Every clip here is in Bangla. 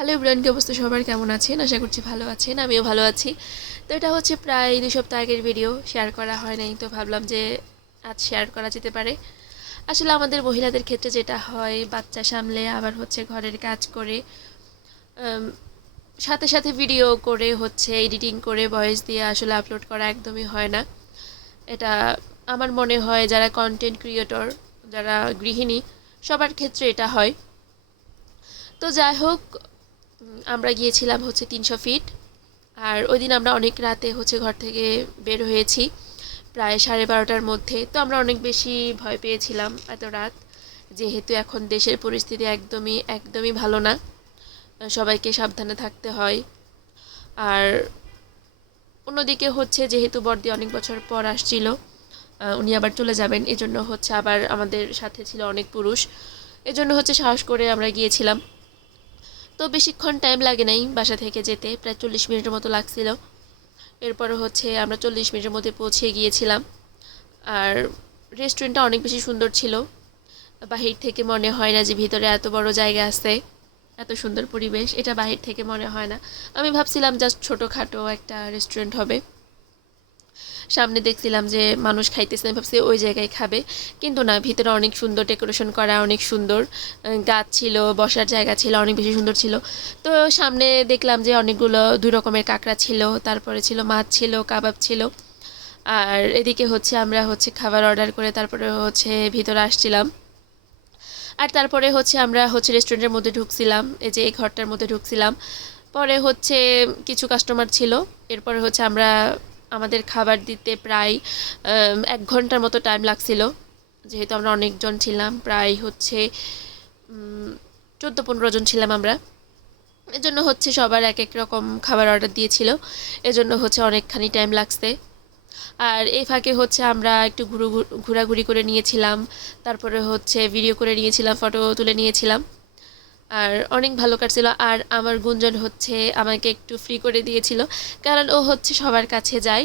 হ্যালো এভরিওয়ান, কি অবস্থা সবার? কেমন আছেন? আশা করছি ভালো আছেন। আমিও ভালো আছি। তো এটা হচ্ছে প্রায় ২ সপ্তাহ আগের ভিডিও, শেয়ার করা হয় নাই, তো ভাবলাম যে আজ শেয়ার করা যেতে পারে। আসলে আমাদের মহিলাদের ক্ষেত্রে যেটা হয়, বাচ্চা সামলে আবার হচ্ছে ঘরের কাজ করে, আম, সাথে সাথে ভিডিও করে হচ্ছে এডিটিং করে ভয়েস দিয়ে আসলে আপলোড করা একদমই হয় না। এটা আমার মনে হয় যারা কন্টেন্ট ক্রিয়েটর, যারা গৃহিণী, সবার ক্ষেত্রে এটা হয়। তো যাই হোক, আমরা গিয়েছিলাম হচ্ছে ৩০০ ফিট। আর ওই দিন আমরা অনেক রাতে হচ্ছে ঘর থেকে বের হয়েছি, প্রায় 12:30টার মধ্যে। তো আমরা অনেক বেশি ভয় পেয়েছিলাম এত রাত, যেহেতু এখন দেশের পরিস্থিতি একদমই একদমই ভালো না, সবাইকে সাবধানে থাকতে হয়। আর অন্যদিকে হচ্ছে যেহেতু বড়দি অনেক বছর পর আসছিল, উনি আবার চলে যাবেন, এজন্য হচ্ছে আবার আমাদের সাথে ছিল অনেক পুরুষ, এজন্য হচ্ছে সাহস করে আমরা গিয়েছিলাম। তো বেশিক্ষণ টাইম লাগে নাই বাসা থেকে যেতে, প্রায় 40 মিনিটের মতো লাগছিল। এরপরে হচ্ছে আমরা 40 মিনিটের মধ্যে পৌঁছে গিয়েছিলাম। আর রেস্টুরেন্টটা অনেক বেশি সুন্দর ছিল, বাহির থেকে মনে হয় না যে ভিতরে এত বড় জায়গা আছে, এত সুন্দর পরিবেশ, এটা বাহির থেকে মনে হয় না। আমি ভাবছিলাম জাস্ট ছোটোখাটো একটা রেস্টুরেন্ট হবে। সামনে দেখছিলাম যে মানুষ খাইতেছে, আমি ভাবছি ওই জায়গায় খাবে, কিন্তু না, ভিতরে অনেক সুন্দর ডেকোরেশন করা, অনেক সুন্দর গাছ ছিল, বসার জায়গা ছিল, অনেক বেশি সুন্দর ছিল। তো সামনে দেখলাম যে অনেকগুলো 2 রকমের কাঁকড়া ছিল, তারপরে ছিল মাছ, ছিল কাবাব ছিল। আর এদিকে হচ্ছে আমরা হচ্ছে খাবার অর্ডার করে তারপরে হচ্ছে ভিতরে আসছিলাম। আর তারপরে হচ্ছে আমরা হচ্ছে রেস্টুরেন্টের মধ্যে ঢুকছিলাম, এই যে এই ঘরটার মধ্যে ঢুকছিলাম। পরে হচ্ছে কিছু কাস্টমার ছিল, এরপরে হচ্ছে আমরা আমাদের খাবার দিতে প্রায় 1 ঘন্টার মতো টাইম লাগছিল, যেহেতু আমরা অনেকজন ছিলাম, প্রায় হচ্ছে 14-15 জন ছিলাম আমরা। এজন্য হচ্ছে সবার এক এক রকম খাবার অর্ডার দিয়েছিল, এজন্য হচ্ছে অনেকখানি টাইম লাগছে। আর এই ফাঁকে হচ্ছে আমরা একটু ঘোরাঘুরি করে নিয়েছিলাম, তারপরে হচ্ছে ভিডিও করে নিয়েছিলাম, ফটো তুলে নিয়েছিলাম। আর অনেক ভালো কাটছিল। আর আমার গুঞ্জন হচ্ছে আমাকে একটু ফ্রি করে দিয়েছিল, কারণ ও হচ্ছে সবার কাছে যায়,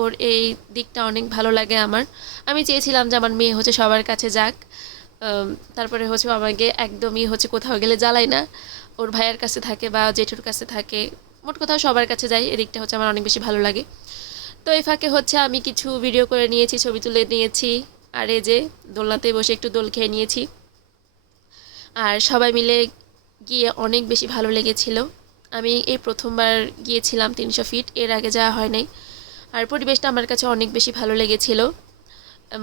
ওর এই দিকটা অনেক ভালো লাগে আমার। আমি চেয়েছিলাম যে আমার মেয়ে হচ্ছে সবার কাছে যাক। তারপরে হচ্ছে আমাকে একদমই হচ্ছে কোথাও গেলে জ্বালায় না, ওর ভাইয়ের কাছে থাকে বা জেঠুর কাছে থাকে, মোট কোথাও সবার কাছে যাই, এদিকটা হচ্ছে আমার অনেক বেশি ভালো লাগে। তো এই ফাঁকে হচ্ছে আমি কিছু ভিডিও করে নিয়েছি, ছবি তুলে নিয়েছি। আর এই যে দোলনাতে বসে একটু দোল খেয়ে নিয়েছি। আর সবাই মিলে গিয়ে অনেক বেশি ভালো লেগেছিল। আমি এই প্রথমবার গিয়েছিলাম ৩০০ ফিট, এর আগে যাওয়া হয় নাই। আর পরিবেশটা আমার কাছে অনেক বেশি ভালো লেগেছিল,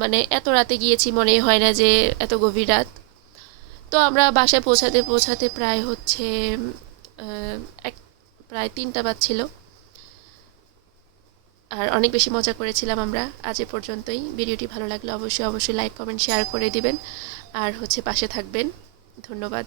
মানে এত রাতে গিয়েছি মনে হয় না যে এত গভীর রাত। তো আমরা বাসায় পৌঁছাতে পৌঁছাতে প্রায় হচ্ছে এক প্রায় 3টা বাজছিল। আর অনেক বেশি মজা করেছিলাম আমরা। আজ এ পর্যন্তই। ভিডিওটি ভালো লাগলে অবশ্যই অবশ্যই লাইক কমেন্ট শেয়ার করে দিবেন, আর হচ্ছে পাশে থাকবেন। ধন্যবাদ।